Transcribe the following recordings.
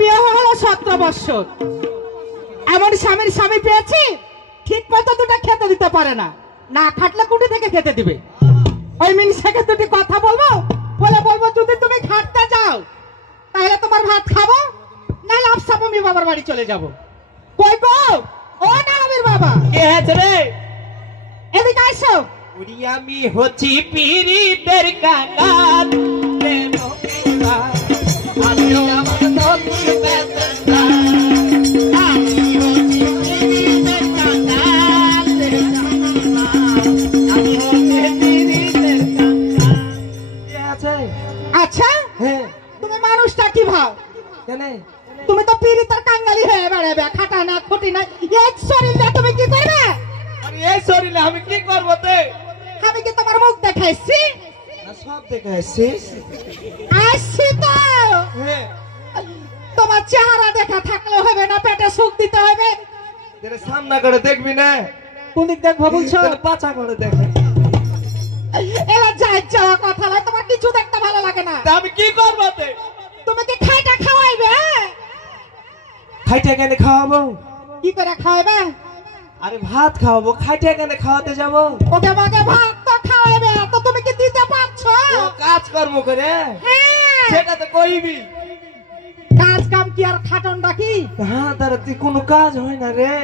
বিয়ে হলো 17 বছর, এমন স্বামীর স্বামী পেয়েছি ঠিক মতো দুটো খেতে দিতে পারে না, না খাটলে কুটি থেকে খেতে দিবে। ওই মিনিষাকে দুটি কথা বলবো, বলবো যদি তুমি খাটতে যাও তাহলে তোমার ভাত খাবো, নাহলে আপসাপ আমি বাবার বাড়ি চলে যাবো। কই গো ও নামের বাবা, কে আছে রে? এদিকে আসো। আমি হচ্ছি পীড়িতের কাঙাল, আমি আমার নতুন বেদনা। আমি হচ্ছি পীড়িতের কাঙাল, আমি হচ্ছি পীড়িতের কাঙাল। কে আছে? আচ্ছা হ্যাঁ, তুমি মানুষটা কি ভাব? কেন? তুমি তো পীড়িতের কাঙ্গালি হয়ে বেড়াবে, খাটা না খুঁটি না, এই শরীরে তুমি কি করবে? আরে এই শরীরে আমি কি করবো তে? আমি কি তোমার মুখ দেখাইছি? না, সব দেখে আসছিস। আসছি তো। হ্যাঁ, তোমার চেহারা দেখা থাকলে হবে না, পেটে সুখ দিতে হবে। তোর সামনে করে দেখবি না? কোন দিক দেখবো বলছো? তোর পাছা করে দেখে। এরা যাই যাওয়া কথা নয়, তোমার কিছু দেখতে ভালো লাগে না। তা আমি কি করবো তে? তুমি কি খাইটা খাওয়াইবে? খাইটা কেন খাওয়াবো? কি করে খাওয়াইবে? আরে ভাত খাওয়াবো, খাইটা কেন খাওয়াতে যাবো? ওকে মাকে ভাত তো খাওয়াইবে, তো তুমি কি দিতে পারছো? ও কাজ কর্ম করে হ্যাঁ, সেটা তো কইবি। কাজ কাম কি আর খাটন ডাকি? হ্যাঁ, তার তুই কোনো কাজ হয় না রে।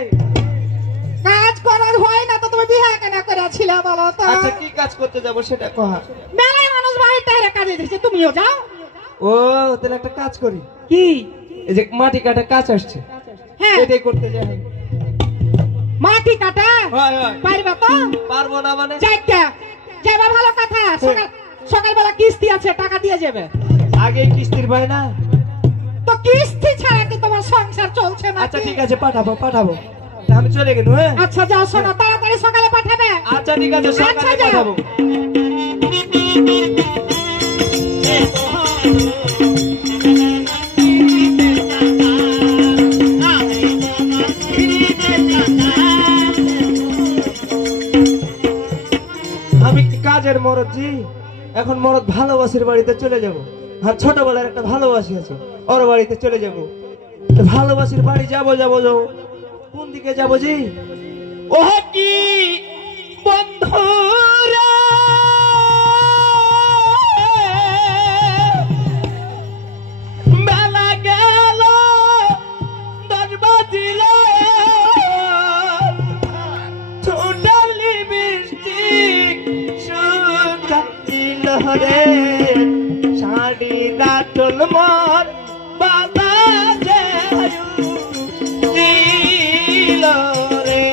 কাজ করার হয় না তো তুমি বিয়ে কেন করেছিলে বলো তো? আচ্ছা, কি কাজ করতে যাবো সেটা কহা। মেলায় মানুষ বাড়ির টাইরে কাজে দিচ্ছে, তুমিও যাও। ও তাহলে একটা কাজ করি। কি? এই যে মাটি কাটা কাজ আসছে, হ্যাঁ, এটাই করতে যাই। মাটি কাটা হয় হয়, পারবে তো? পারবো না মানে? যাইতে যাবা, ভালো কথা। সকালবেলা কিস্তি আছে, টাকা দিয়ে যাবে। আগে কিস্তির ভাই না তো কিস্তি ছাড়া কি তোমার সংসার চলছে না? আচ্ছা ঠিক আছে, পাঠাবো পাঠাবো। তা আমি চলে গেল। হ্যাঁ আচ্ছা যাও, শোনো তাড়াতাড়ি সকালে পাঠাবে। আচ্ছা ঠিক আছে, আচ্ছা, সকালে যাও। পাঠাবো। আমি কি কাজের মরদ জি, এখন মরদ ভালোবাসির বাড়িতে চলে যাব। আর ছোটবেলার একটা ভালোবাসি আছে, ওর বাড়িতে চলে যাব। ভালোবাসির বাড়ি যাবো যাবো যাবো, কোন দিকে যাবো জি? ও কি বন্ধুরা, বেলা গেল 10 বাজিল, ছোটালি বৃষ্টি শুকাইল রে, শাড়ি রাটল মন বাতাসে দিল রে,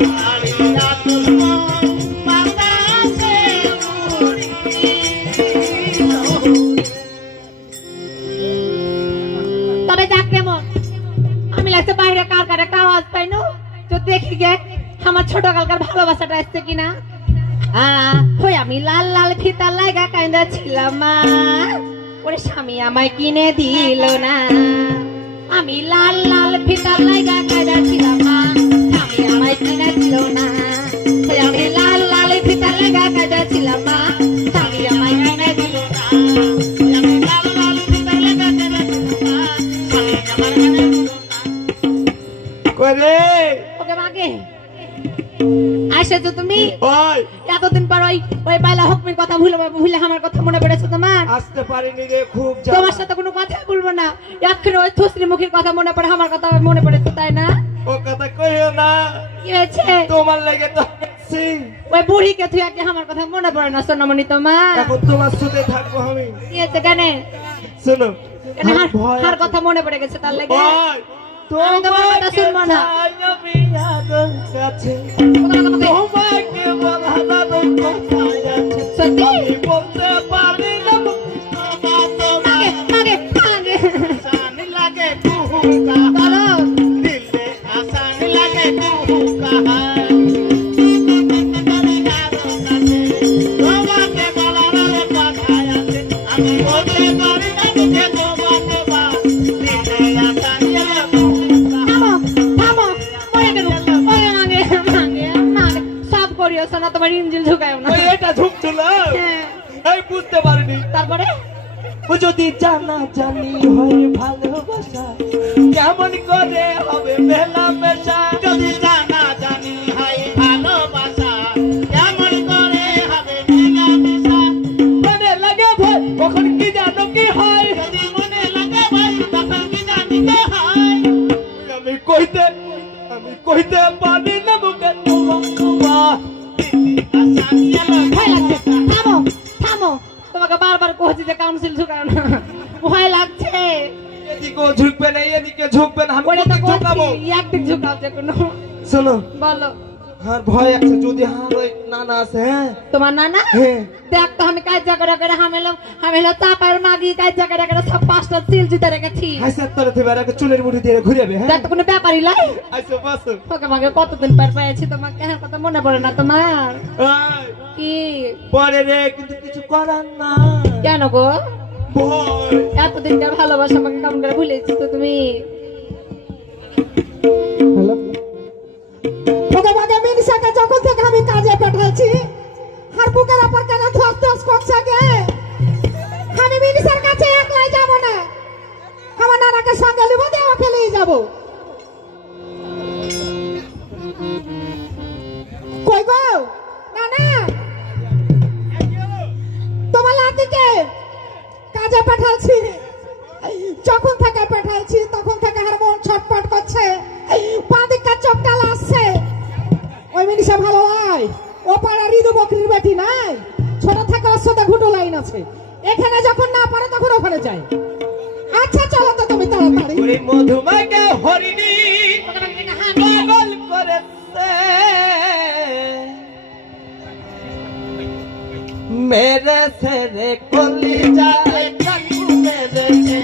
শাড়ি রাটল মন বাতাসে উড়িল। তবে যাক কেমন, আমি লাগছে বাইরে কার কার একটা আওয়াজ পাই না, তো দেখি গে আমার ছোট কালকার ভালোবাসাটা আসছে কিনা। হই আমি লাল লাল ফিতা লাগা কাইন্দা ছিলাম মা, ওরে স্বামী আমায় কিনে দিল না। আমি লাল লাল ফিতা লাগা কাইন্দা ছিলাম মা, স্বামী আমায় কিনে দিল না। হই আমি লাল লাল ফিতা লাগা কাইন্দা ছিলাম মা, স্বামী আমায় কিনে দিল না। আমি লাল লাল ফিতা লাগা কাইন্দা ছিলাম মা, স্বামী আমায় কিনে দিল না। করে ওকে মাগে আসেছো তুমি? ওই এতদিন পর ওই বাইলা হকমির কথা ভুলে আমার কথা মনে পড়েছে তোমার? আসতে পারিনি রে, খুব তোমার সাথে কোনো কথা বলবো না, এখন ওই থুসরি মুখের কথা মনে পড়ে, আমার কথা মনে পড়েছে তাই না? ও কথা কইও না, কি হয়েছে? তোমার লাগে তো আছি। ওই বুড়িকে তুই আগে আমার কথা মনে পড়ে না সোনামণি তোমার? এখন তোমার সাথে থাকবো আমি। কি হয়েছে কেন? শোনো, কেন হার কথা মনে পড়ে গেছে তার লাগে? ওই আমি তোমার কথা শুনবো না। আমি আদর কাছে তোমাকে বলা না তো কোথায় আছে, সত্যি? আমি বলতে পারি না। মাগে মাগে মাগে আসানি লাগে কুহু বলো। দিলে, আসানি লাগে কুহু কাহা, তোমাকে বলা না তো কোথায় আছে, আমি বলতে পারি না তোকে তোমাকে বা দিলে, আসানি লাগে কুহু কাহা। থামো থামো, মরে গেল ওরে মাগে মাগে মাগে, সব করিও না তোমার ইঞ্জিল ঝুকায়ও না। ওই এটা ঝুঁকছিল, হ্যাঁ, এই বুঝতে পারিনি। তারপরে ও যদি জানা জানি হয় ভালোবাসা কেমন করে হবে মেলামেশা যদি জানা জানি হয় ভালোবাসা কেমন করে হবে মেলামেশা মনে লাগে ভয় কখন কি জানো কি হয় যদি মনে লাগে ভাই তখন কি জানি কে হয় আমি কইতে পারি না মুখে তোমা তোমা আশা গেল ভয় লাগছে থামো থামো তোমাকে বারবার কইছি যে কাউন্সিল ঝুঁকাও না ভয় লাগছে এদিকেও ঝুঁকবে না এদিকে ঝুঁকবে না আমি ওরে তো কোথায় ঝুঁকাবো কইছি একদিক ঝুঁকাও যে কোনো শোনো বলো আর ভয় আছে যদি হার ওই নানা আছে হ্যাঁ তোমার নানা হ্যাঁ দেখ তো আমি কাজ করে হামেলো চাপার মাগি কাজ করে সব 5টা সিল জিতে রেখেছি হাসির তলে থেকে আর চুলের মুঠি দিয়ে ঘুরে যাবে দেখ হ্যাঁ তো কোনো ব্যাপারই লাই আইসো বাসো তোকে মাগে কতদিন পর পেয়েছি তোমাকে হ্যাঁ কথা মনে পড়ে না তোমার এই, কি পরে রে কিন্তু কিছু করার না কেন গো ভয় এতদিনকার ভালোবাসা আমাকে কেমন করে ভুলেছি তো তুমি তোমাকে মিনিশাকে যখন থেকে আমি কাজে পাঠাচ্ছি আর বুকের ওপর কেন ধস ধস করছে গে আমি মিনিশার কাছে একলাই যাব না আমার নানাকে সঙ্গে নিব দিয়ে ওকে নিয়ে যাব কই গো নানা তোমার লাতিকে কাজে পাঠাচ্ছি যখন থেকে পাঠাচ্ছি তখন থেকে আমার মন ছটপট করছে পাদিকার চোখটা লাগছে ওই মিনিশা ভালো নয় ও পাড়ার ঋতু বকরির বেটি নাই ছোট থেকে ওর সাথে ঘুটো লাইন আছে এখানে যখন না পারে তখন ওখানে যায় আচ্ছা চলো তো তুমি তাড়াতাড়ি ওই মধুমাকে হরিণী তোকে মাগে না হামি পাগল করেছে মেরে ছেড়ে কলি যায় কাকু মেরেছে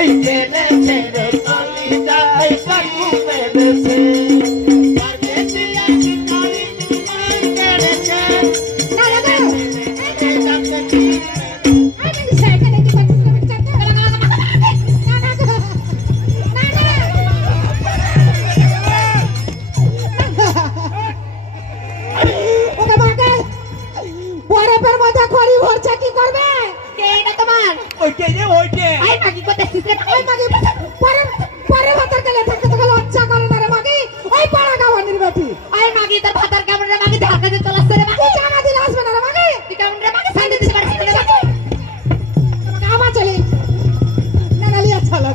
এই মেরে ছেড়ে কলি যায় কাকু মেরেছে না না না আমি মিনিশা এখানে কি করছিস তুমি চাতে না না ওকে মাকে বরফের মধ্যে খড়ি ভরছে কি করবে কে এটা তোমার ওইকে যে ওইকে আই মাগি করতেছিস রে ওই মাকে পরে পরে ভাতার গেলে থাকতে তোকে লজ্জা করে না রে মাকে ওই পাড়া গাওয়ানির বেটি আই মাগি তোর ভাতার কেমন রে মাগি ঢাকা দিয়ে চলাচ্ছে রে মাগি তুই জায়গা দিলে আসবে না রে মাকে তুই কেমন রে মাগি সাইড দিতে পারছিস রে মাগি তোমাকে আমার চলে না না লিয়া চলো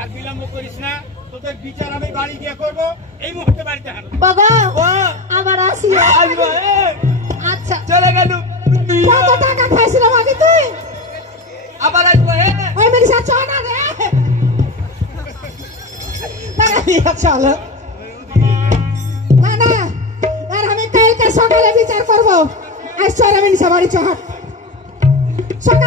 আর বিলম্ব করিস না তোদের বিচার আমি বাড়ি গিয়ে করবো এই মুহূর্তে বাড়িতে হারো বাবা ও আবার আসি আসবে আচ্ছা চলে গেল কত টাকা খাইছিল মাকে তুই আবার আসবে হ্যাঁ ওই মিনিশা চল না রে না না লিয়া চলো না না আর আমি কালকে সকালে বিচার করবো আজ চল মিনিশা বাড়ি চল সকালে